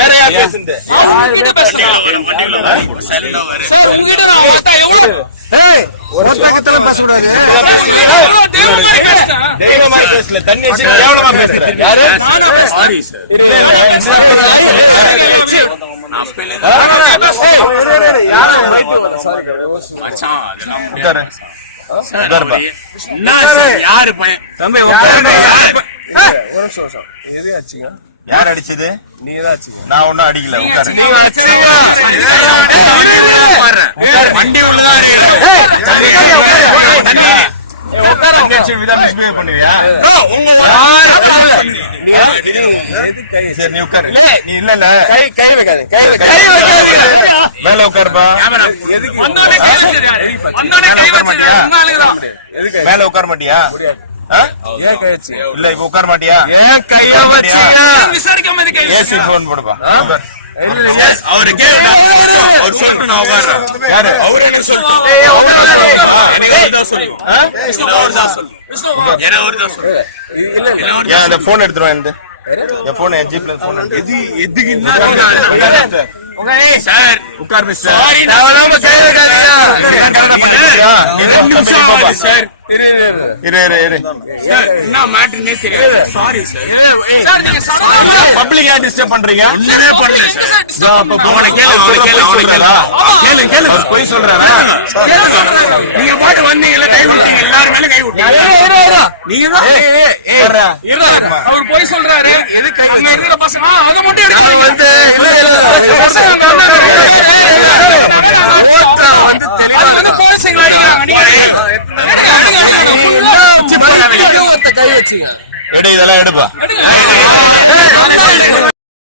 வேற யார் பேசுறது? தெய்வம் மாதிரி பேசல, தண்ணி வச்சு கேவலமா பேசுறேன். யாரு? யார் அடிச்சது? நான் ஒன்னும் அடிக்கல. வண்டி உள்ளதான் பண்ணுவியா? சரி நீ உட்காரு. நீ இல்ல இல்ல கை வைக்காது, மேல உட்காருப்பா. மேல உட்கார மாட்டியா? இல்ல இப்ப உட்கார மாட்டியா? ஏசி போன் போடுப்பா. அவரு போன் எடுத்துருவேன். என் போன் என் ஜீப்ல போன் எதுக்கு சார் உட்கார் பப்ளிக் டிஸ்டர்ப் பண்றீங்க. பொய் சொல்றாரா? நீங்க பாட்டு வந்தீங்கல்ல, கை விட்டீங்க, எல்லாரும் மேல கை விட்டீங்க. அவர் பொய் சொல்றாரு. அங்க இருக்கிற பசங்க அதை மட்டும் எடுத்து இதெல்லாம் எடுப்பா.